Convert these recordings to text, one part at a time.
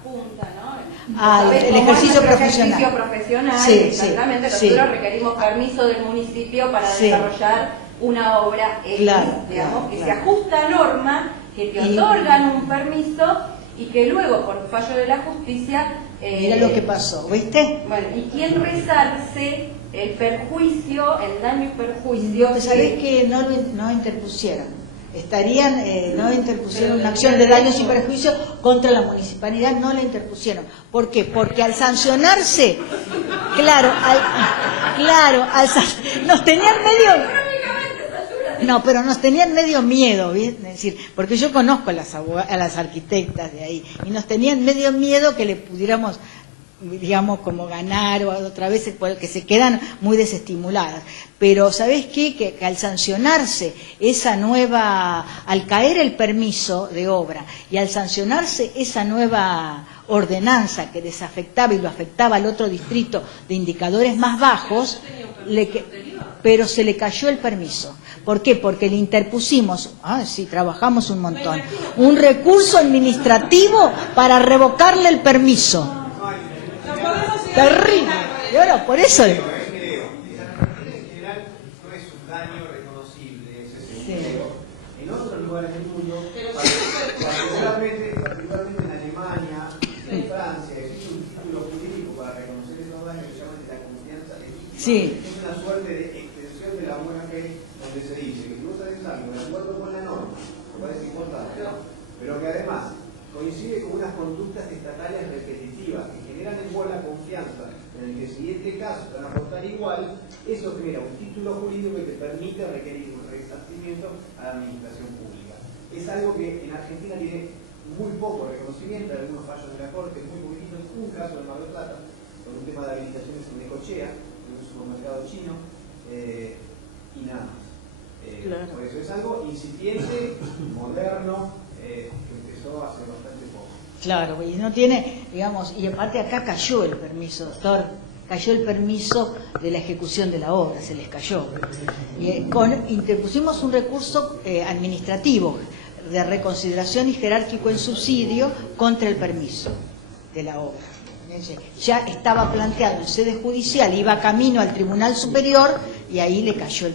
apunta, ¿no? Al ejercicio profesional. Ejercicio profesional, Sí, exactamente. sí, Nosotros sí. requerimos permiso del municipio para Sí. desarrollar una obra X, Claro, digamos, claro, que claro. se ajusta a norma, que te Y- otorgan un permiso y que luego, por fallo de la justicia... Mira lo que pasó, ¿viste? Bueno, ¿y quién resarce el perjuicio, el daño y perjuicio? ¿Sabés que no interpusieron? No interpusieron una acción de daños y perjuicios contra la municipalidad, no la interpusieron. ¿Por qué? Porque al sancionarse, nos tenían medio... No, pero nos tenían medio miedo, ¿bien? Es decir, porque yo conozco a las arquitectas de ahí, y nos tenían medio miedo que le pudiéramos, digamos, como ganar o otra vez, que se quedan muy desestimuladas. Pero ¿sabés qué? Que al sancionarse esa nueva, al caer el permiso de obra y al sancionarse esa nueva ordenanza que desafectaba y lo afectaba al otro distrito de indicadores más bajos, pero se le cayó el permiso. ¿Por qué? Porque le interpusimos, sí, trabajamos un montón, un recurso administrativo para revocarle el permiso. Terrible. Y ahora, por eso... En general no es un daño reconocible, en otros lugares del mundo, particularmente en Alemania, en Francia, existe un título jurídico para reconocer esos daños que se llama la confianza legítima. Sí. Es una suerte de extensión de la buena fe, donde se dice que si vos tenés algo de acuerdo con la norma, me parece importante, pero que además coincide con unas conductas estatales repetitivas que generan en vos la confianza en el que el siguiente caso te van a portar igual, eso genera un título jurídico que te permite requerir un resarcimiento a la administración pública. Es algo que en Argentina tiene muy poco reconocimiento, hay algunos fallos de la Corte, muy poquitos, un caso de Mar del Plata, con un tema de habilitaciones en Necochea, en un supermercado chino, y nada más. Claro. Por eso es algo incipiente, moderno, que empezó hace bastante poco. Claro, y no tiene, digamos, y aparte acá cayó el permiso, doctor, cayó el permiso de la ejecución de la obra, se les cayó. Y interpusimos un recurso administrativo de reconsideración y jerárquico en subsidio contra el permiso de la obra. Ya estaba planteado en sede judicial, iba camino al Tribunal Superior y ahí le cayó el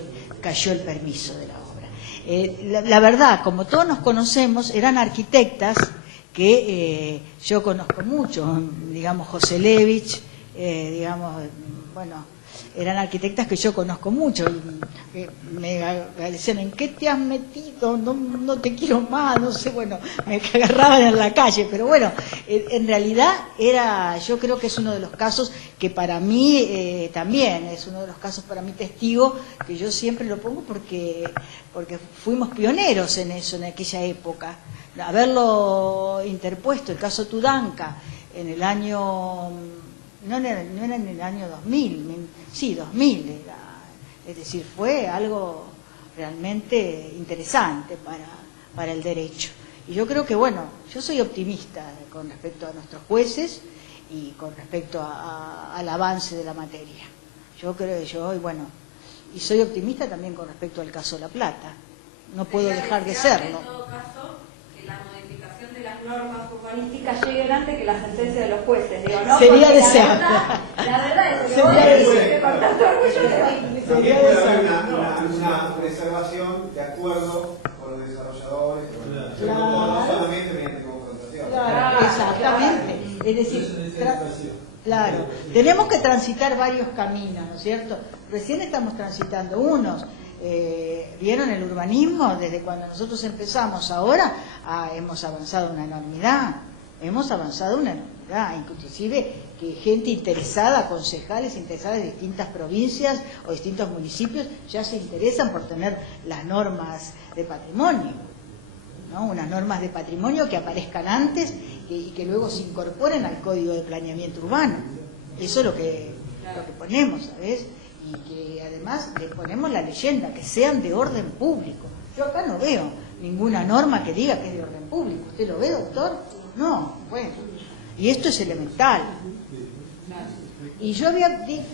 permiso de la obra. La verdad, como todos nos conocemos, eran arquitectas que yo conozco mucho, digamos José Levich, eran arquitectas que yo conozco mucho, y me decían, ¿en qué te has metido? No te quiero más, no sé, bueno, me agarraban en la calle, pero bueno, en realidad yo creo que es uno de los casos que para mí también, es uno de los casos para mí testigo, que yo siempre lo pongo porque fuimos pioneros en eso, en aquella época. Haberlo interpuesto, el caso Tudanca, en el año, no era en el año 2000, sí, 2000 era, es decir, fue algo realmente interesante para el derecho. Y yo creo que, bueno, yo soy optimista con respecto a nuestros jueces y con respecto al avance de la materia. Yo creo, y soy optimista también con respecto al caso La Plata. No puedo dejar de serlo. La modificación de las normas urbanísticas llegue antes que la sentencia de los jueces. Digo, no, sería deseable. La verdad es que también puede haber una preservación de acuerdo con los desarrolladores, no solamente mediante confrontación. Claro, exactamente. Es decir, claro, tenemos que transitar varios caminos, ¿no es cierto? Recién estamos transitando unos. ¿Vieron el urbanismo? Desde cuando nosotros empezamos ahora, hemos avanzado una enormidad, inclusive que gente interesada, concejales interesadas de distintas provincias o distintos municipios, ya se interesan por tener las normas de patrimonio, ¿no? Unas normas de patrimonio que aparezcan antes y que luego se incorporen al Código de Planeamiento Urbano. Eso es lo que ponemos, ¿sabes? Y que además le ponemos la leyenda, que sean de orden público. Yo acá no veo ninguna norma que diga que es de orden público. ¿Usted lo ve, doctor? No, bueno. Y esto es elemental. Y yo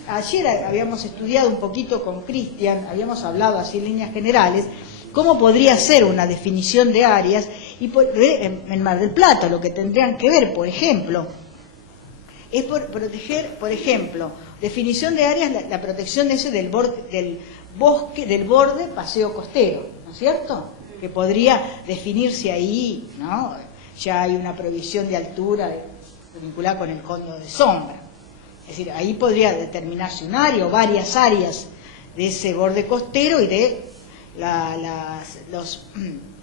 ayer habíamos estudiado un poquito con Cristian, habíamos hablado así en líneas generales, cómo podría ser una definición de áreas, Y en Mar del Plata lo que tendrían que ver, por ejemplo, es por proteger, por ejemplo, definición de áreas, la protección de ese del bosque, del borde paseo costero, ¿no es cierto? Que podría definirse ahí, ¿no? Ya hay una provisión de altura vinculada con el cono de sombra. Es decir, ahí podría determinarse un área o varias áreas de ese borde costero y de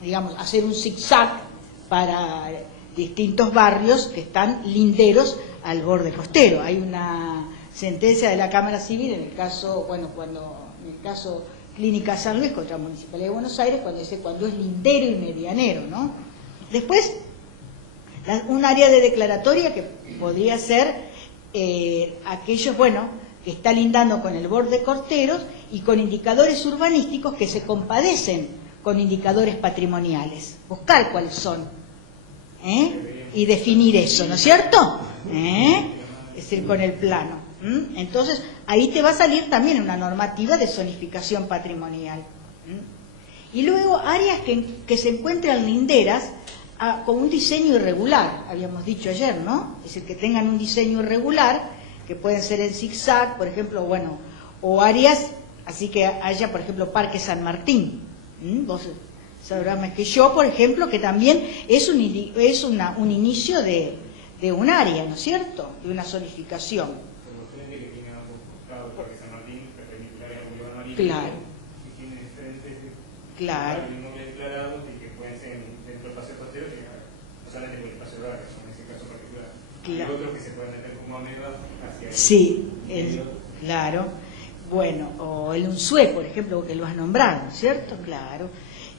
digamos, hacer un zigzag para distintos barrios que están linderos al borde costero. Hay una sentencia de la Cámara Civil en el caso, en el caso Clínica San Luis contra la Municipalidad de Buenos Aires, cuando es lindero y medianero, ¿no? Después, un área de declaratoria que podría ser aquellos, que está lindando con el borde costero y con indicadores urbanísticos que se compadecen con indicadores patrimoniales. Buscar cuáles son, y definir eso, ¿no es cierto? Es decir, con el plano. Entonces, ahí te va a salir también una normativa de zonificación patrimonial. Y luego áreas que se encuentran linderas con un diseño irregular, habíamos dicho ayer, ¿no? Es decir, que tengan un diseño irregular, que pueden ser en zigzag, por ejemplo, o áreas, así que haya, por ejemplo, Parque San Martín. Vos sabrás más que yo, por ejemplo, que también es un inicio de un área, ¿no es cierto? De una zonificación. Claro. Claro. Declarados y que pueden ser dentro del paseo costero, no solamente por el paseo horario, en ese caso particular. Claro. Y otros que se pueden meter como amebas hacia sí, claro. Bueno, o el Unzué, por ejemplo, que lo has nombrado, ¿cierto? Claro.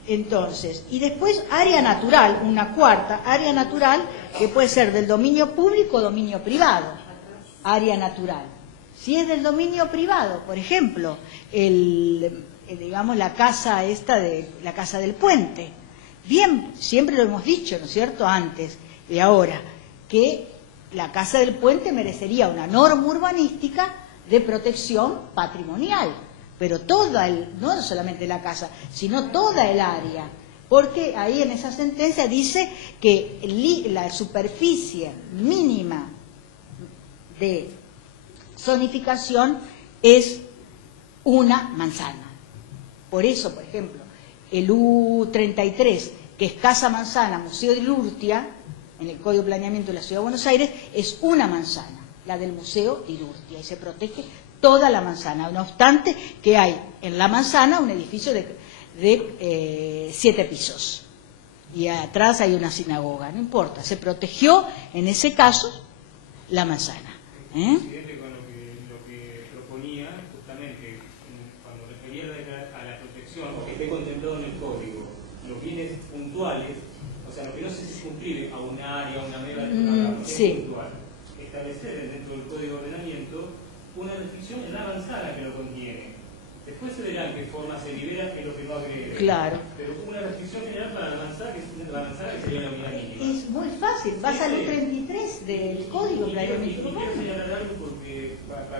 Entonces, y después área natural, una cuarta, área natural que puede ser del dominio público o dominio privado. Área natural. Si es del dominio privado, por ejemplo, digamos la casa la casa del puente. Bien, siempre lo hemos dicho, ¿no es cierto?, antes y ahora, que la casa del puente merecería una norma urbanística de protección patrimonial, pero no solamente la casa, sino toda el área, porque ahí en esa sentencia dice que la superficie mínima de zonificación es una manzana. Por eso, por ejemplo, el U33, que es Casa Manzana, Museo de Urrutia, en el Código de Planeamiento de la Ciudad de Buenos Aires, es una manzana, la del Museo de Urrutia, y se protege toda la manzana, no obstante que hay en la manzana un edificio de 7 pisos, y atrás hay una sinagoga, no importa, se protegió en ese caso la manzana. Coincidente con lo que proponía, justamente, cuando refería a la protección, o que esté contemplado en el código, los bienes puntuales, o sea, lo que no se circunscribe a una área, a una mega sí. puntual, establecer dentro del código de ordenamiento una restricción en la manzana que lo contiene. Después se verá en qué forma se libera en lo que no agrede. Claro. Pero una restricción general para la manzana, que sería la unidad mínima. Es muy fácil, vas al 33 del código de planeamiento urbano. Quiero señalar algo porque para el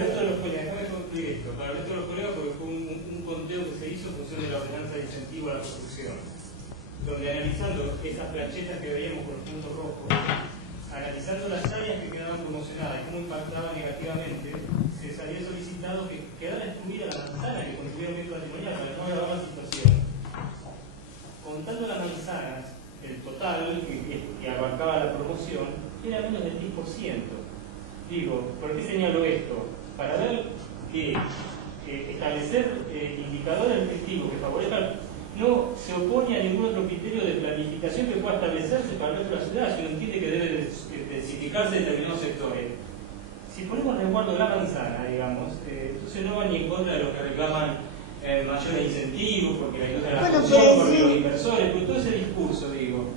resto de los colegas, déjame concluir esto, para el resto de los colegas porque fue un conteo que se hizo en función de la ordenanza de incentivo a la construcción, donde analizando esas planchetas que veíamos con los puntos rojos, analizando las áreas que quedaban promocionadas y cómo impactaban negativamente, se les había solicitado que quedara excluida la manzana que constituía un bien patrimonial para no agravar la situación. Contando las manzanas, el total que abarcaba la promoción era menos del 10%. Digo, ¿por qué señalo esto? Para ver que establecer indicadores efectivos que favorezcan no se opone a ningún otro criterio de planificación que pueda establecerse para el resto de la ciudad, si uno entiende que debe densificarse determinados sectores. Si ponemos resguardo la manzana, digamos, entonces no va ni en contra de los que reclaman mayores incentivos, porque la industria de la construcción, porque los inversores, porque todo ese discurso, digo,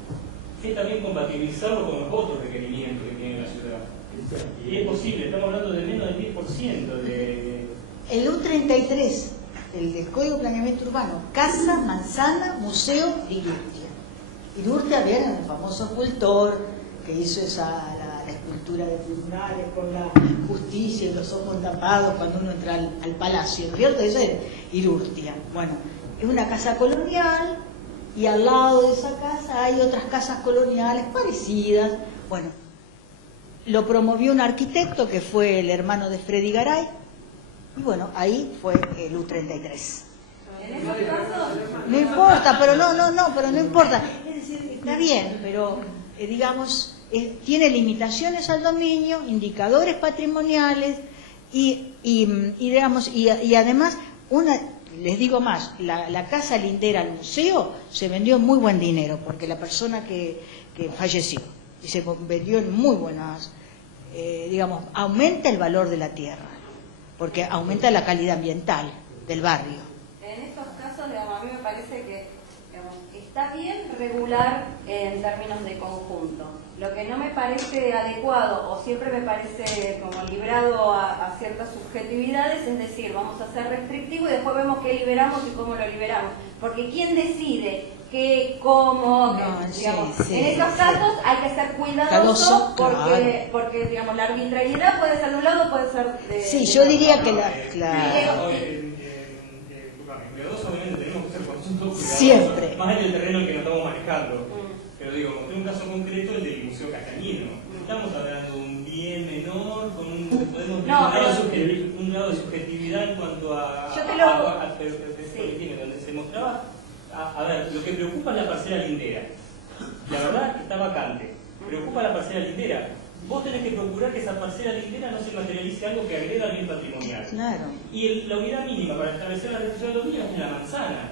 es también compatibilizarlo con los otros requerimientos que tiene la ciudad. Y es posible, estamos hablando de menos del 10% de... El U33, el del Código de Planeamiento Urbano, Casa, Manzana, Museo de Urrutia. Urrutia, bien, el famoso escultor que hizo la escultura de tribunales con la justicia y los ojos tapados cuando uno entra al palacio, ¿no es cierto? Eso es Urrutia. Bueno, es una casa colonial y al lado de esa casa hay otras casas coloniales parecidas. Bueno, lo promovió un arquitecto que fue el hermano de Freddy Garay, y bueno, ahí fue el U33. No importa, pero no importa. Es decir, está bien, pero digamos, tiene limitaciones al dominio, indicadores patrimoniales y además, les digo más, la casa lindera al museo se vendió en muy buen dinero, porque la persona que falleció y se vendió en muy buenas, aumenta el valor de la tierra, porque aumenta la calidad ambiental del barrio. En estos casos, a mí me parece que está bien regular en términos de conjunto. Lo que no me parece adecuado, o siempre me parece como librado a ciertas subjetividades, es decir, vamos a ser restrictivos y después vemos qué liberamos y cómo lo liberamos. Porque ¿quién decide qué, cómo? En estos casos hay que ser cuidadoso porque digamos, la arbitrariedad puede ser de un lado, puede ser de... Sí, yo diría que Cuidadosos obviamente tenemos que ser cuidadosos siempre. Más en el terreno en que nos estamos manejando. Pero digo, en un caso concreto, el del Museo Castañino. Estamos hablando de un bien menor, con un grado de subjetividad en cuanto a donde se demostraba. A ver, lo que preocupa es la parcela lindera. La verdad está vacante. Preocupa la parcela lindera. Vos tenés que procurar que esa parcela lindera no se materialice algo que agreda al bien patrimonial. Claro. Y la unidad mínima para establecer la restricción de los bienes es la manzana.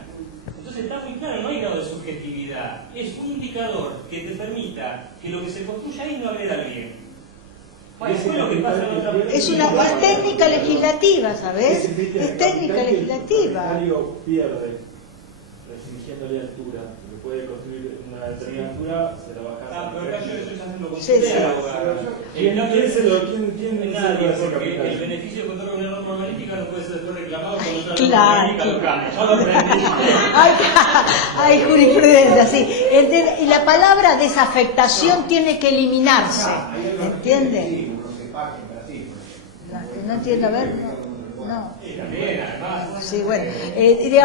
Entonces está muy claro, no hay grado de subjetividad. Es un indicador que te permita que lo que se construya ahí no agreda al bien. Después lo que pasa en otra... Es técnica legislativa, ¿sabes? Es técnica legislativa. El pierde restringiéndole altura, porque puede construir una determinada altura, se la baja. Pero acá yo estoy haciendo con ¿Quién porque el beneficio de control de una norma urbanística no puede ser después reclamado con otra Claro. norma urbanística local. Ya lo aprendí. Hay jurisprudencia, sí. Y la palabra desafectación tiene que eliminarse, ¿entiende? No entiendo, a ver, no. Sí, bueno,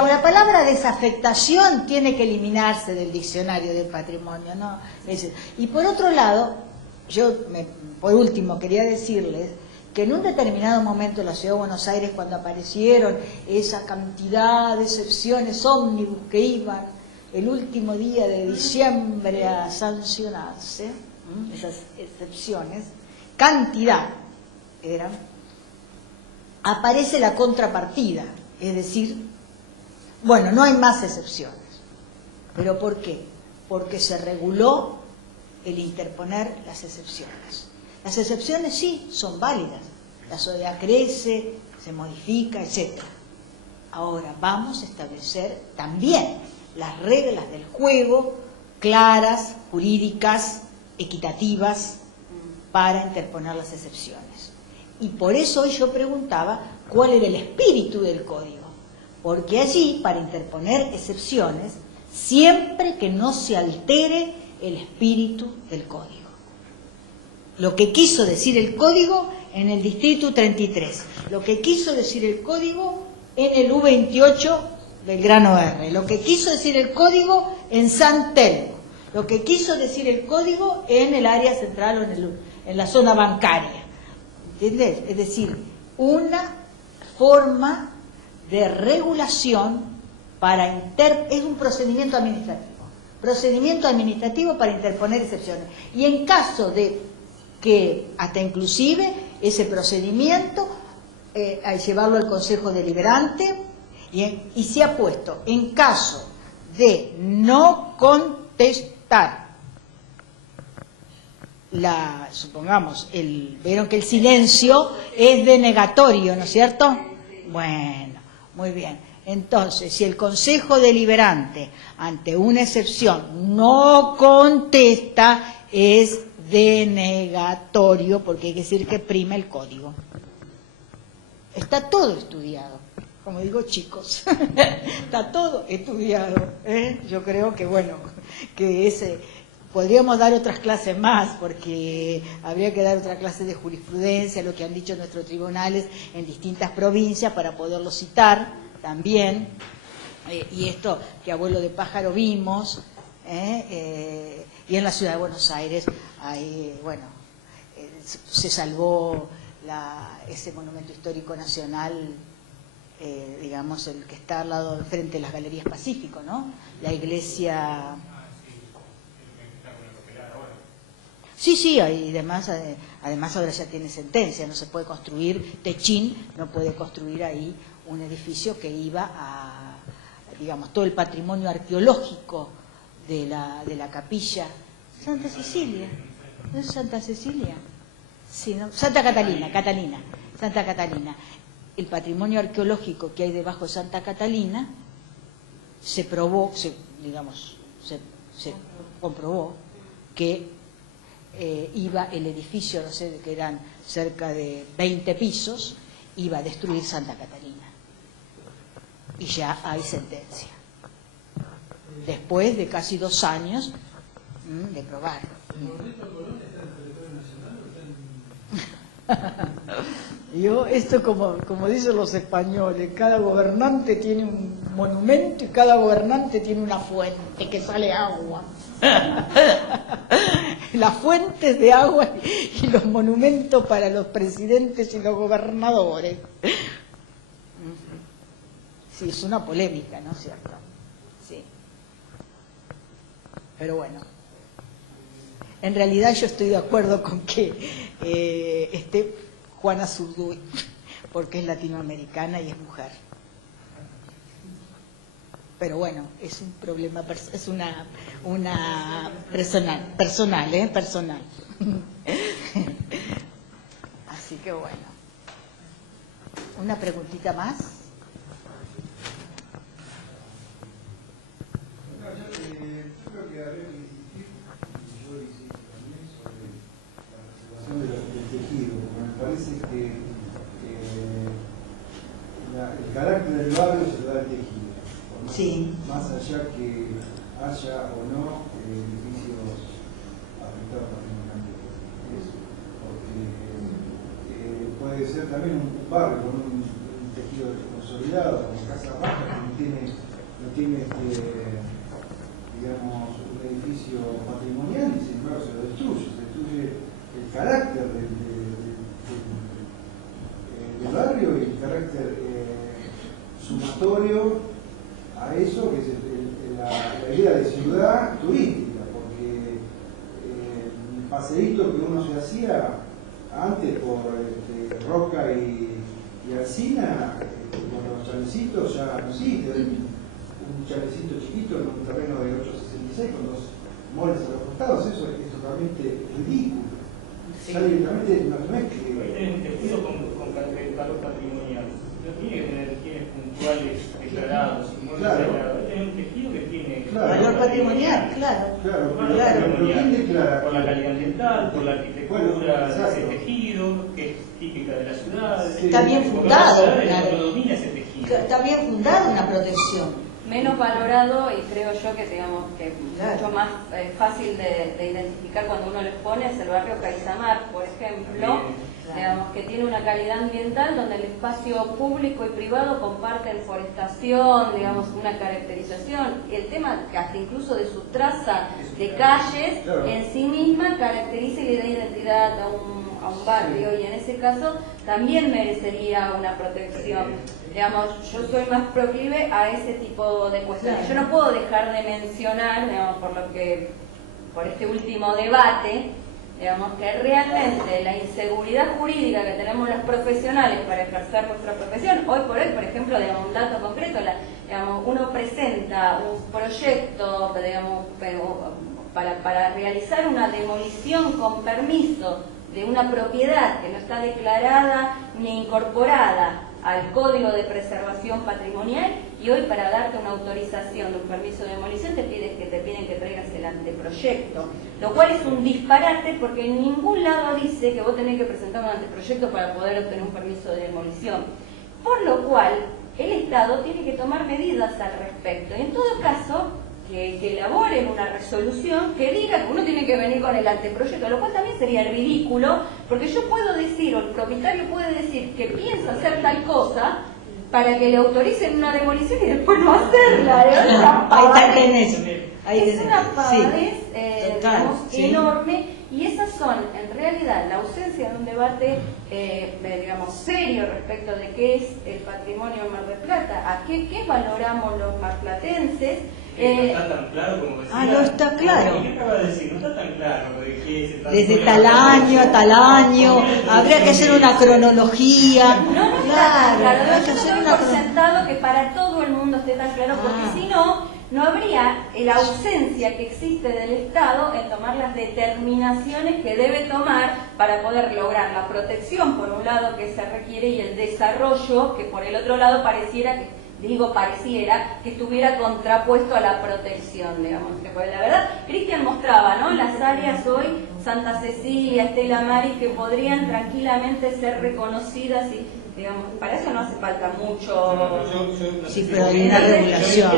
la palabra desafectación tiene que eliminarse del diccionario del patrimonio, ¿no? Y por otro lado, por último quería decirles que en un determinado momento en la Ciudad de Buenos Aires, cuando aparecieron esa cantidad de excepciones ómnibus que iban el último día de diciembre a sancionarse, esas excepciones, cantidad eran, aparece la contrapartida, es decir, bueno, no hay más excepciones. ¿Pero por qué? Porque se reguló el interponer las excepciones. Las excepciones sí son válidas, la sociedad crece, se modifica, etc. Ahora vamos a establecer también las reglas del juego claras, jurídicas, equitativas, para interponer las excepciones. Y por eso hoy yo preguntaba cuál era el espíritu del código, porque allí, para interponer excepciones, siempre que no se altere el espíritu del código. Lo que quiso decir el código en el distrito 33, lo que quiso decir el código en el U28 Belgrano R, lo que quiso decir el código en San Telmo, lo que quiso decir el código en el área central o en la zona bancaria. ¿Entendés? Es decir, una forma de regulación es un procedimiento administrativo para interponer excepciones. Y en caso de que, hasta inclusive, ese procedimiento, al llevarlo al Consejo Deliberante, y se ha puesto, en caso de no contestar supongamos, vieron que el silencio es denegatorio, ¿no es cierto? Bueno, muy bien. Entonces, si el Consejo Deliberante, ante una excepción, no contesta, es denegatorio, porque hay que decir que prima el código. Está todo estudiado, como digo, chicos, está todo estudiado, ¿eh? Yo creo que, bueno, que podríamos dar otras clases más, porque habría que dar otra clase de jurisprudencia, lo que han dicho nuestros tribunales en distintas provincias, para poderlo citar también. y esto que Abuelo de Pájaro vimos, y en la ciudad de Buenos Aires, ahí, bueno, se salvó ese monumento histórico nacional, digamos, el que está al lado, frente a las Galerías Pacífico, ¿no? La iglesia... Sí, y además ahora ya tiene sentencia, no se puede construir, Techín no puede construir ahí un edificio que iba a, digamos, todo el patrimonio arqueológico de la capilla. Santa Cecilia, ¿no es Santa Cecilia? Sí, ¿no? Santa Catalina. El patrimonio arqueológico que hay debajo de Santa Catalina se comprobó que iba el edificio, no sé, que eran cerca de 20 pisos, iba a destruir Santa Catalina. Y ya hay sentencia. Después de casi 2 años de probar. Yo, esto como dicen los españoles, cada gobernante tiene un monumento y cada gobernante tiene una fuente que sale agua. Las fuentes de agua y los monumentos para los presidentes y los gobernadores. Sí, es una polémica, ¿no es cierto? Sí. Pero bueno, en realidad yo estoy de acuerdo con que esté Juana Zurduy, porque es latinoamericana y es mujer. Pero bueno, es un problema, es una personal. Así que bueno. ¿Una preguntita más? Yo creo que habría que insistir, y yo insisto también, sobre la preservación del tejido. Me parece que el carácter del barrio se lo da el tejido. Sí. Más allá que haya o no edificios afectados patrimonialmente. Porque puede ser también un barrio con un tejido consolidado, con casas bajas, que no tiene digamos, un edificio patrimonial y sin embargo se lo destruye. Se destruye el carácter del barrio y el carácter sumatorio a eso que es la idea de ciudad turística, porque el paseíto que uno se hacía antes por Roca y Alsina, con los chalecitos ya no existe, un chalecito chiquito en un terreno de 866 con 2 moles a los costados, eso es totalmente ridículo. Ya directamente no es que... Tiene un tejido con valor patrimonial. No tiene que tener bienes puntuales declarados, inmuebles declarados. Tiene un tejido que tiene valor patrimonial, claro. ¿Quién declara? Por la calidad ambiental, por la arquitectura de ese tejido, que es típica de la ciudad. Está bien fundado, claro. Domina ese tejido. Está bien fundada una protección. Menos valorado, y creo yo que digamos que Claro. mucho más fácil de identificar cuando uno lo expone es el barrio Caizamar, por ejemplo, Claro. digamos que tiene una calidad ambiental donde el espacio público y privado comparten forestación, digamos una caracterización, y el tema que hasta incluso de su traza de calles en sí misma caracteriza y le da identidad a un barrio, y en ese caso también merecería una protección. Digamos, yo soy más proclive a ese tipo de cuestiones. Yo no puedo dejar de mencionar, digamos, por este último debate, digamos, que realmente la inseguridad jurídica que tenemos los profesionales para ejercer nuestra profesión, hoy por hoy, por ejemplo, digamos, un dato concreto, digamos, uno presenta un proyecto, digamos, para realizar una demolición con permiso de una propiedad que no está declarada ni incorporada al Código de Preservación Patrimonial, y hoy para darte una autorización de un permiso de demolición te piden que traigas el anteproyecto, lo cual es un disparate porque en ningún lado dice que vos tenés que presentar un anteproyecto para poder obtener un permiso de demolición, por lo cual el Estado tiene que tomar medidas al respecto, y en todo caso que elaboren una resolución que diga que uno tiene que venir con el anteproyecto, lo cual también sería ridículo, porque yo puedo decir, o el propietario puede decir que piensa hacer tal cosa, para que le autoricen una demolición y después no hacerla. Es una pavadez, es una pavadez digamos, enorme, y esas son en realidad la ausencia de un debate digamos serio respecto de qué es el patrimonio de Mar del Plata, a qué valoramos los marplatenses. No está tan claro como decía. No está claro. ¿Qué acaba de decir? No está tan claro de qué es el patrimonio. Desde tal año a tal año, habría que hacer una cronología. No está tan claro, yo doy por sentado que para todo el mundo esté tan claro, porque si no, no habría la ausencia que existe del Estado en tomar las determinaciones que debe tomar para poder lograr la protección, por un lado, que se requiere, y el desarrollo, que por el otro lado pareciera que estuviera contrapuesto a la protección, digamos. Porque la verdad, Cristian mostraba, ¿no?, las áreas hoy, Santa Cecilia, Estela Maris, que podrían tranquilamente ser reconocidas y, digamos, para eso no hace falta mucho. Sí, pero hay una regulación.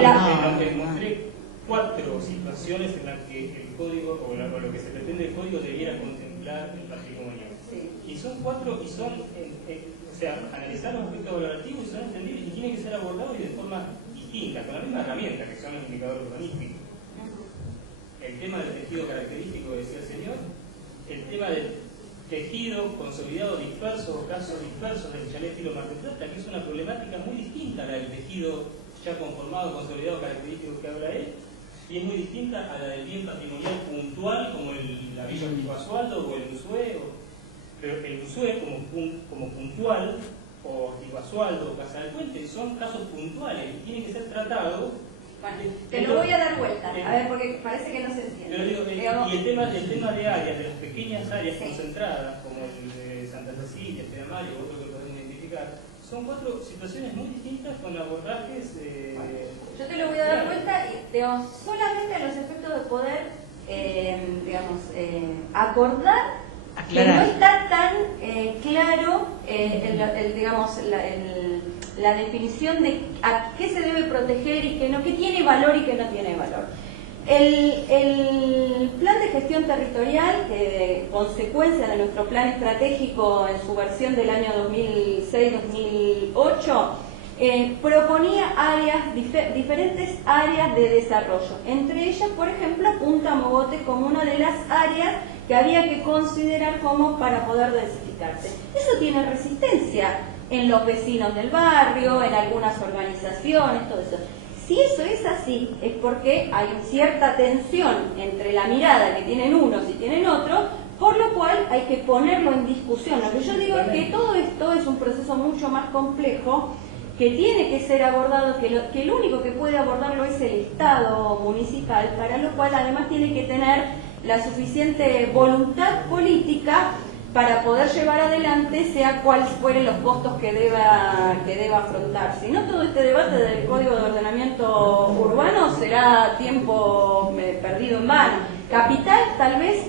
Mostré 4 situaciones en las que el código, o lo que se pretende el código, debiera contemplar el patrimonio. Sí. Y son 4, y son, o sea, analizar los aspectos valorativos, y son entendibles, y tienen que ser abordados y de forma distinta, con la misma herramienta que son los indicadores urbanísticos. El tema del tejido característico, decía el señor, el tema del tejido consolidado disperso o casos dispersos del chalet estilo Mar del Plata, que es una problemática muy distinta a la del tejido ya conformado, consolidado, característico que habla él, y es muy distinta a la del bien patrimonial puntual, como la Villa Ortigo-Basualdo o el Ushué, pero el Ushué como puntual, o Ortigo-Basualdo o Casa del Puente, son casos puntuales y tienen que ser tratados. Bueno, te lo voy a dar vuelta, a ver, porque parece que no se entiende. Y el tema de áreas, de las pequeñas áreas concentradas, como el de Santa Cecilia, Estela Maris, otros que podemos identificar, son 4 situaciones muy distintas con abordajes. Yo te lo voy a dar vuelta y, digamos, solamente a los efectos de poder, acordar que no está tan claro la definición de a qué se debe proteger y qué no, qué tiene valor y qué no tiene valor. El plan de gestión territorial, que de consecuencia de nuestro plan estratégico en su versión del año 2006-2008, proponía diferentes áreas de desarrollo. Entre ellas, por ejemplo, Punta Mogote como una de las áreas que había que considerar como para poder densificarse. Eso tiene resistencia en los vecinos del barrio, en algunas organizaciones, todo eso. Si eso es así, es porque hay cierta tensión entre la mirada que tienen unos y tienen otros, por lo cual hay que ponerlo en discusión. Lo que yo digo es que todo esto es un proceso mucho más complejo, que tiene que ser abordado, que el único que puede abordarlo es el Estado municipal, para lo cual además tiene que tener la suficiente voluntad política para poder llevar adelante, sea cuáles fueren los costos que deba afrontar. Si no, todo este debate del Código de Ordenamiento Urbano será tiempo perdido en vano. Capital, tal vez,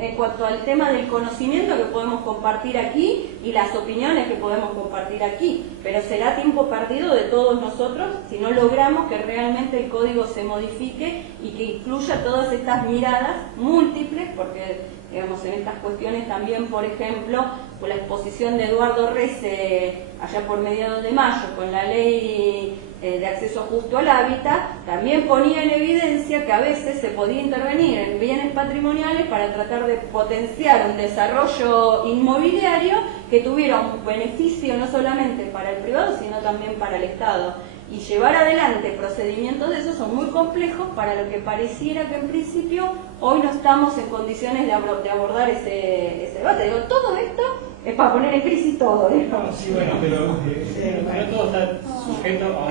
en cuanto al tema del conocimiento que podemos compartir aquí y las opiniones que podemos compartir aquí, pero será tiempo perdido de todos nosotros si no logramos que realmente el código se modifique y que incluya todas estas miradas múltiples, porque digamos, en estas cuestiones también, por ejemplo, con la exposición de Eduardo Rece allá por mediados de mayo con la ley de acceso justo al hábitat, también ponía en evidencia que a veces se podía intervenir en bienes patrimoniales para tratar de potenciar un desarrollo inmobiliario que tuviera un beneficio no solamente para el privado, sino también para el Estado. Y llevar adelante procedimientos de esos son muy complejos para lo que pareciera que en principio hoy no estamos en condiciones de abordar ese debate. Digo, todo esto es para poner en crisis todo, digamos. Sí, bueno, pero no todo está sujeto a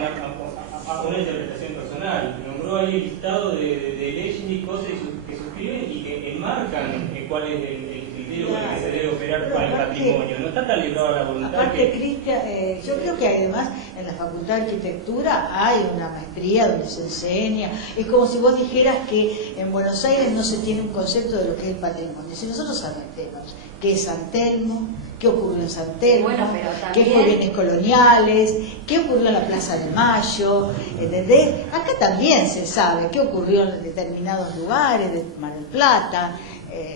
una interpretación personal. Nombró ahí el listado de leyes y cosas que suscriben y que enmarcan cuál es el criterio con el que se debe operar con el patrimonio. No está tan librado a la voluntad. Aparte, Cristian, yo creo que además en la Facultad de Arquitectura hay una maestría donde se enseña. Es como si vos dijeras que en Buenos Aires no se tiene un concepto de lo que es el patrimonio. Si nosotros sabemos qué es San Telmo, qué ocurrió en San Telmo, qué fue bienes coloniales, qué ocurrió en la Plaza de Mayo, ¿entendés? Acá también se sabe qué ocurrió en determinados lugares de Mar del Plata.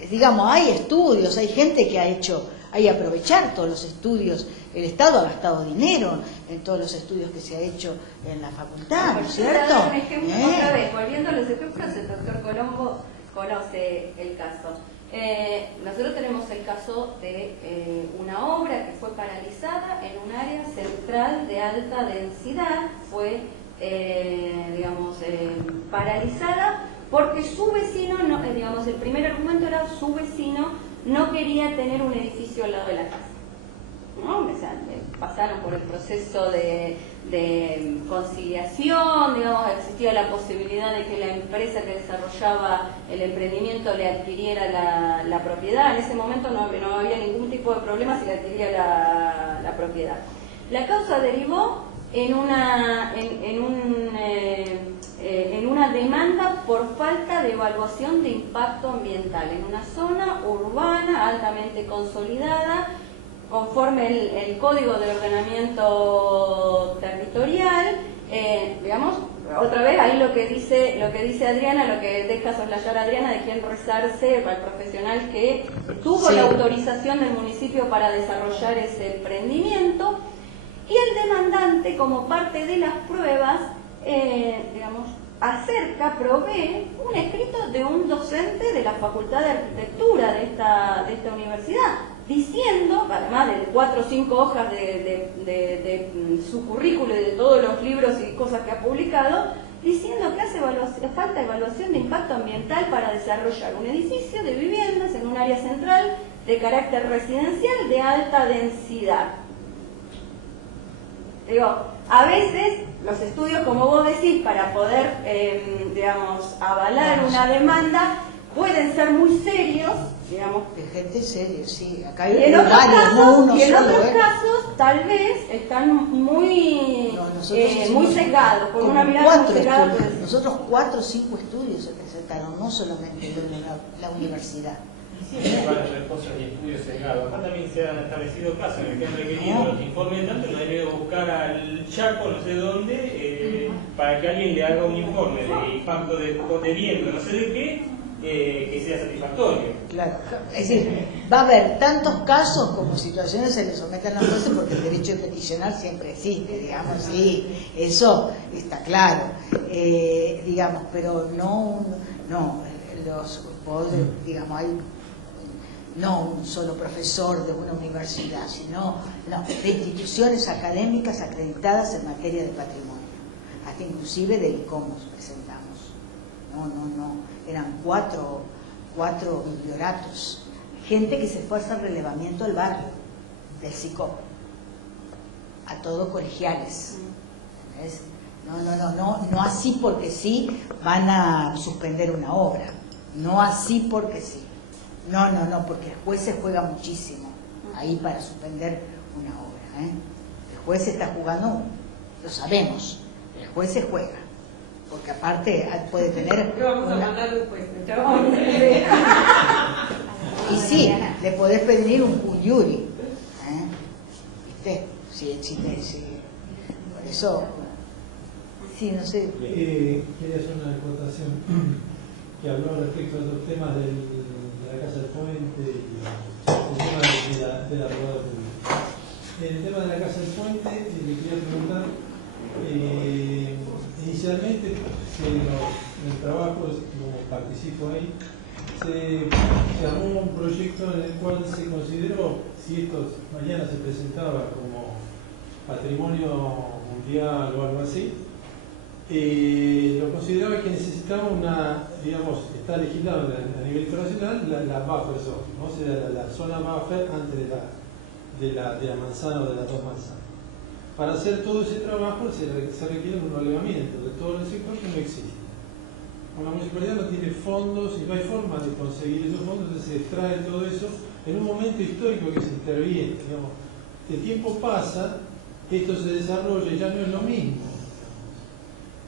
Digamos, hay estudios, hay gente que ha hecho hay que aprovechar todos los estudios. El Estado ha gastado dinero en todos los estudios que se ha hecho en la facultad, ¿no es cierto? Un ejemplo, otra vez, volviendo a los ejemplos, el doctor Colombo conoce el caso. Nosotros tenemos el caso de una obra que fue paralizada en un área central de alta densidad, fue paralizada porque su vecino, el primer argumento era su vecino no quería tener un edificio al lado de la casa, ¿no? O sea, pasaron por el proceso de conciliación, existía la posibilidad de que la empresa que desarrollaba el emprendimiento le adquiriera la propiedad. En ese momento no había ningún tipo de problema si le adquiría la propiedad. La causa derivó en una demanda por falta de evaluación de impacto ambiental en una zona urbana altamente consolidada, conforme el Código de Ordenamiento Territorial. Otra vez ahí lo que dice Adriana, lo que deja soslayar Adriana, de quién rezarse al profesional que tuvo la autorización del municipio para desarrollar ese emprendimiento. Y el demandante, como parte de las pruebas, provee un escrito de un docente de la Facultad de Arquitectura de esta universidad, diciendo, además de 4 o 5 hojas de su currículo y de todos los libros y cosas que ha publicado, diciendo que hace falta evaluación de impacto ambiental para desarrollar un edificio de viviendas en un área central de carácter residencial de alta densidad. A veces los estudios, como vos decís, para poder, avalar una demanda, pueden ser muy serios, De gente seria, sí. Acá hay y en otros varios, casos, tal vez, están muy sesgados, con una mirada muy sesgada. Nosotros 4 o 5 estudios se presentaron, no solamente la universidad. Siempre van a haber cosas y estudios sesgados. Acá también se han establecido casos en el que han requerido los informes, tanto lo han ido a buscar al Chaco, no sé dónde, para que alguien le haga un informe de impacto de viento, no sé de qué, que sea satisfactorio. Claro, es decir, va a haber tantos casos como situaciones se le sometan a los jueces, porque el derecho de peticionar siempre existe, sí, eso está claro, pero no, los poderes, hay no un solo profesor de una universidad, sino de instituciones académicas acreditadas en materia de patrimonio, hasta inclusive del ICOMOS presentamos. Eran 4 biblioratos, gente que se fue a hacer relevamiento al barrio, del SICOP, a todos colegiales. ¿Ves? No así porque sí van a suspender una obra, no así porque sí. No, porque el juez se juega muchísimo ahí para suspender una obra. El juez se está jugando, lo sabemos, el juez se juega, porque aparte puede tener... Vamos a mandarle un juez, Y sí, le podés pedir un jury, ¿viste? Sí. Por eso, sí, no sé. Quería hacer una acotación que habló respecto a los temas de la Casa del Puente y el tema de la abogada pública. En el tema de la Casa del Puente, le quería preguntar, inicialmente, en el trabajo, como participo ahí, se armó un proyecto en el cual se consideró, si esto mañana se presentaba como patrimonio mundial o algo así, lo consideraba que necesitaba está legislado a nivel internacional la buffer zone, ¿no? O sea, la zona buffer antes de la manzana o de las 2 manzanas. Para hacer todo ese trabajo se requiere un relevamiento de todo el sector que no existe. La municipalidad no tiene fondos y no hay forma de conseguir esos fondos, entonces se extrae todo eso en un momento histórico que se interviene. El tiempo pasa, esto se desarrolla y ya no es lo mismo.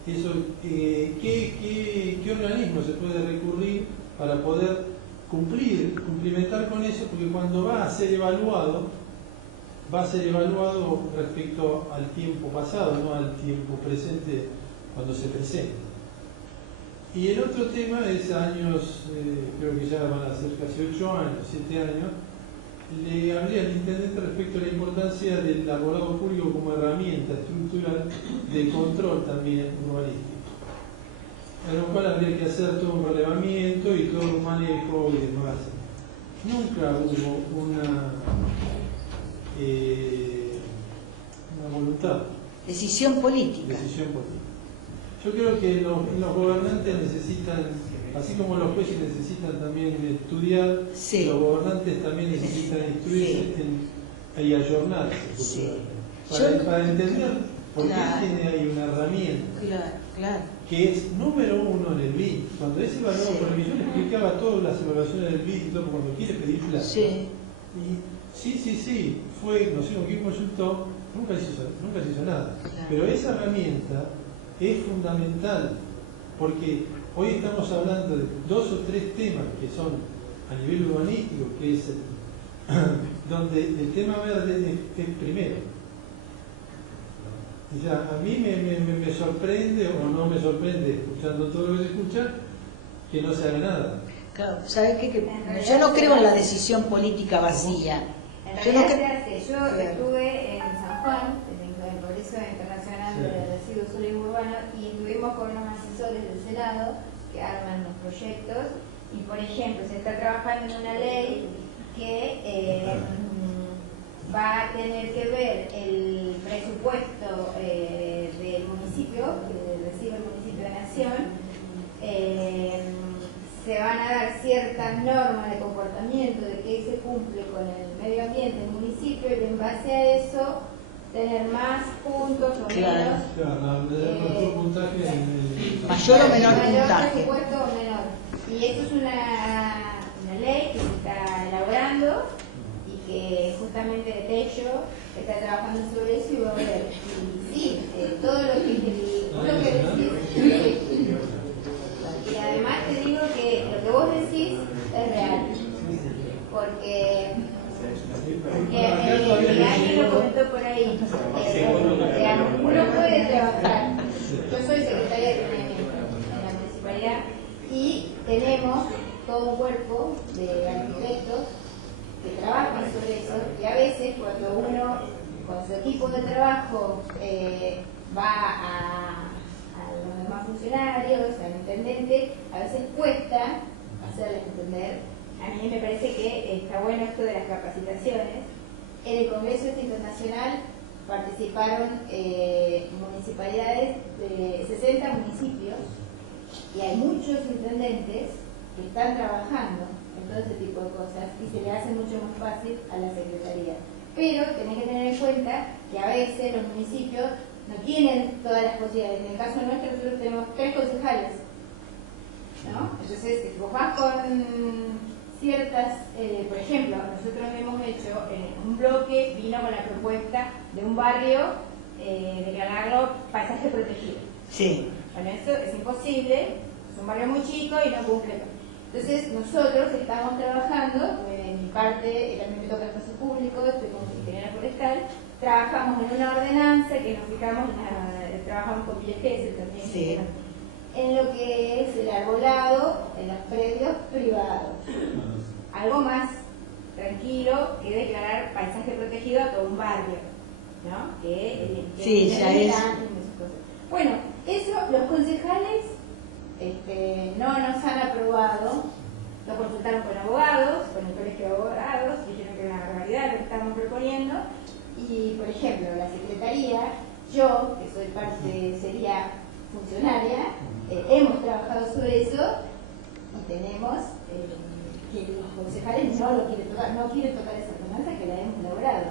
Eso, ¿qué organismo se puede recurrir para poder cumplimentar con eso? Porque cuando va a ser evaluado respecto al tiempo pasado, no al tiempo presente cuando se presenta. Y el otro tema es años, creo que ya van a ser casi 8 años, 7 años, le hablé al intendente respecto a la importancia del arbolado público como herramienta estructural de control también urbanístico, en lo cual habría que hacer todo un relevamiento y todo un manejo y demás. Nunca hubo una voluntad. Decisión política. Decisión política. Yo creo que los gobernantes necesitan, así como los jueces necesitan también estudiar, sí, los gobernantes también necesitan instruirse y ayornarse para entender por qué tiene ahí una herramienta que es número uno en el BID. Cuando es evaluado por el BID, yo le explicaba todas las evaluaciones del BID y todo, cuando quiere pedir plata. Sí, fue, no sé con quién consultó, nunca se hizo nada. Pero esa herramienta es fundamental, porque hoy estamos hablando de 2 o 3 temas que son a nivel urbanístico, que es donde el tema verde es primero. O sea, a mí me sorprende o no me sorprende, escuchando todo lo que se escucha, que no se haga nada. Claro, ¿sabes qué? Que yo no creo en la decisión política vacía. En realidad yo estuve en San Juan, en el Congreso Internacional de Residuos Sólidos Urbanos, y estuvimos con unos asesores del Senado que arman los proyectos, y por ejemplo se está trabajando en una ley que va a tener que ver el presupuesto del municipio, que recibe el municipio de Nación. Se van a dar ciertas normas de comportamiento de que se cumple con el medio ambiente del municipio, y en base a eso tener más puntos o menos, mayor o menor puntaje, presupuesto o menor. Y eso es una ley que se está elaborando y que justamente Tello está trabajando sobre eso, y va a ver. Y sí, todo lo que decís. Y además te digo que lo que vos decís es real, porque alguien lo comentó por ahí, uno puede trabajar. Yo soy secretaria de planeamiento en la municipalidad y tenemos todo un cuerpo de arquitectos que trabajan sobre eso, y a veces cuando uno con su equipo de trabajo va a los demás funcionarios, al intendente, a veces cuesta hacerles entender. A mí me parece que está bueno esto de las capacitaciones. En el Congreso Internacional participaron municipalidades de 60 municipios, y hay muchos intendentes que están trabajando en todo ese tipo de cosas, y se le hace mucho más fácil a la Secretaría. Pero tenés que tener en cuenta que a veces los municipios no tienen todas las posibilidades. En el caso nuestro, nosotros tenemos 3 concejales, ¿no? Entonces, si vos vas con ciertas, por ejemplo, nosotros hemos hecho un bloque, vino con la propuesta de un barrio declararlo paisaje protegido. Sí. Bueno, eso es imposible, es un barrio muy chico y no cumple. Entonces, nosotros estamos trabajando, en mi parte, también me toca el espacio público, estoy como ingeniera forestal, trabajamos en una ordenanza que nos fijamos, trabajamos con Villagese también, sí, en lo que es el arbolado en los predios privados. Algo más tranquilo que declarar paisaje protegido a todo un barrio, ¿no? Sí, ya es. Bueno, eso los concejales no nos han aprobado, lo consultaron con abogados, con el colegio de abogados, dijeron que era una barbaridad lo que estamos proponiendo. Y, por ejemplo, la Secretaría, yo, que soy parte, sería funcionaria, hemos trabajado sobre eso, y tenemos que los concejales no lo quieren tocar, no quieren tocar esa ordenanza que la hemos elaborado.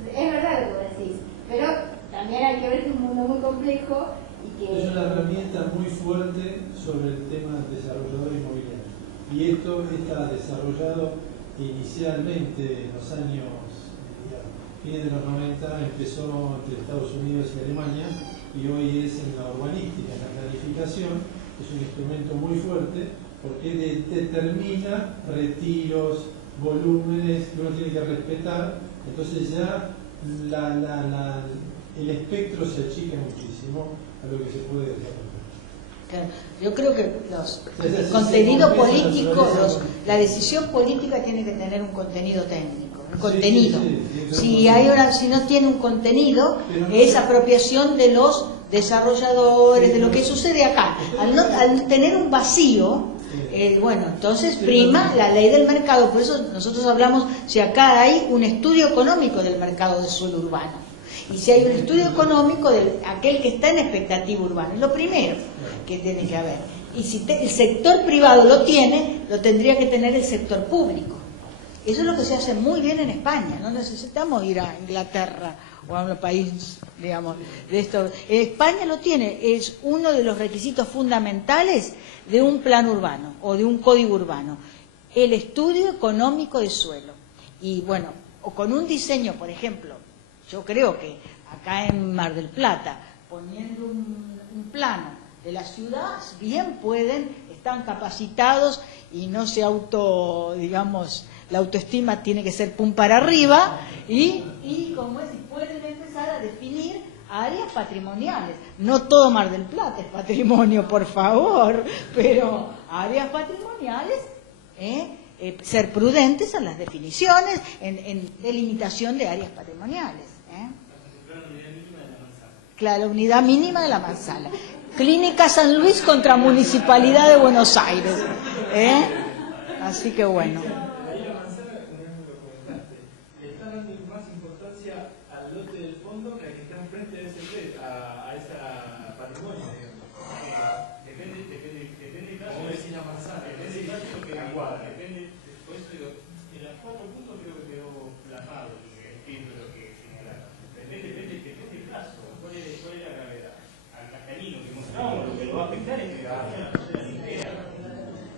Entonces, es verdad lo que vos decís, pero también hay que ver que es un mundo muy complejo y que... Es una herramienta muy fuerte sobre el tema del desarrollador inmobiliario. Y esto está desarrollado inicialmente en los años fines de los 90, empezó entre Estados Unidos y Alemania, y hoy es en la urbanística, en la planificación. Es un instrumento muy fuerte porque determina retiros, volúmenes que uno tiene que respetar. Entonces ya el espectro se achica muchísimo a lo que se puede desarrollar. Yo creo que el contenido político, la decisión política tiene que tener un contenido técnico, un contenido. Si no tiene un contenido, es apropiación de los desarrolladores, de lo que sucede acá. Al tener un vacío, bueno, entonces prima la ley del mercado. Por eso nosotros hablamos si acá hay un estudio económico del mercado de suelo urbano. Y si hay un estudio económico de aquel que está en expectativa urbana, es lo primero que tiene que haber. Y si el sector privado lo tiene, lo tendría que tener el sector público. Eso es lo que se hace muy bien en España. No necesitamos ir a Inglaterra o a un país, digamos, de esto. España lo tiene, es uno de los requisitos fundamentales de un plan urbano o de un código urbano. El estudio económico de suelo. Y bueno, o con un diseño, por ejemplo, yo creo que acá en Mar del Plata, poniendo un plano de la ciudad, bien están capacitados y no se digamos, la autoestima tiene que ser pum para arriba y como es, pueden empezar a definir áreas patrimoniales. No todo Mar del Plata es patrimonio, por favor, pero áreas patrimoniales, ser prudentes en las definiciones, en delimitación de áreas patrimoniales. Claro, unidad mínima de la manzana. Clínica San Luis contra Municipalidad de Buenos Aires. Así que bueno. Ahí la manzana, como lo comentaste, le está dando más importancia al lote del fondo que al que está enfrente de a ese patrimonio, digamos. Depende, claro, como decís la manzana, depende claro que la cuadra, depende, por eso digo, en los 4 puntos creo que quedó plasmado el espíritu de lo que señalaron. Depende del caso, ¿cuál es la gravedad? Al castellino que mostramos, lo que lo va a afectar es que la persona se entera.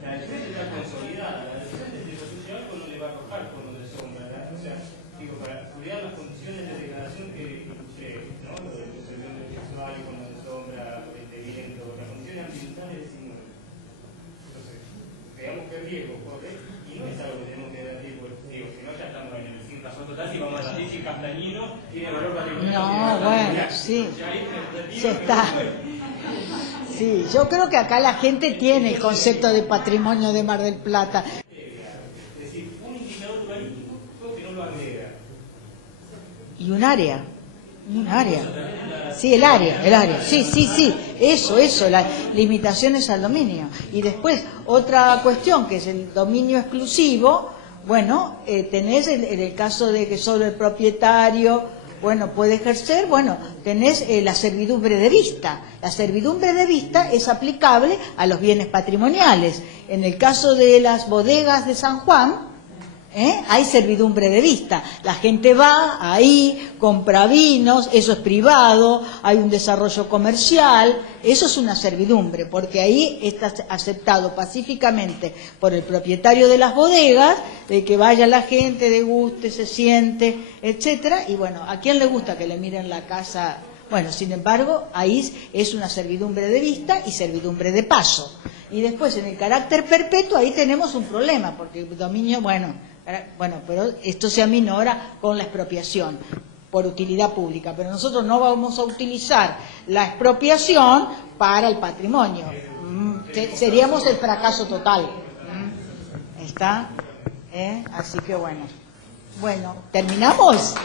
La defensa está consolidada, la defensa de lo social no le va a arrojar con lo de sombra, ¿verdad? O sea, digo, para cuidar las condiciones de degradación que escuché, ¿no? Lo del conservación sexual y con lo de sombra, de viento, las condiciones ambientales es inmueble. Entonces, veamos qué riesgo corre, y no es algo que tenemos que dar riesgo, digo, si no ya estamos en el sin razón total, si vamos a decir si Castañino tiene valor patrimonial. No, bueno, sí, ya está. Sí, yo creo que acá la gente tiene el concepto de patrimonio de Mar del Plata. Es decir, un indicador urbanístico que no lo agrega. Y un área. Sí, el área. Sí. Eso, las limitaciones al dominio. Y después, otra cuestión que es el dominio exclusivo. Bueno, tenés en el caso de que solo el propietario puede ejercer, tenés la servidumbre de vista. La servidumbre de vista es aplicable a los bienes patrimoniales. En el caso de las bodegas de San Juan, hay servidumbre de vista. La gente va ahí, compra vinos, eso es privado, hay un desarrollo comercial, eso es una servidumbre, porque ahí está aceptado pacíficamente por el propietario de las bodegas, de que vaya la gente, deguste, se siente, etcétera. Y bueno, ¿a quién le gusta que le miren la casa? Bueno, sin embargo, ahí es una servidumbre de vista y servidumbre de paso. Y después, en el carácter perpetuo, ahí tenemos un problema, porque el dominio, pero esto se aminora con la expropiación por utilidad pública. Pero nosotros no vamos a utilizar la expropiación para el patrimonio. Seríamos el fracaso total. ¿Está? Así que bueno. Bueno, ¿terminamos?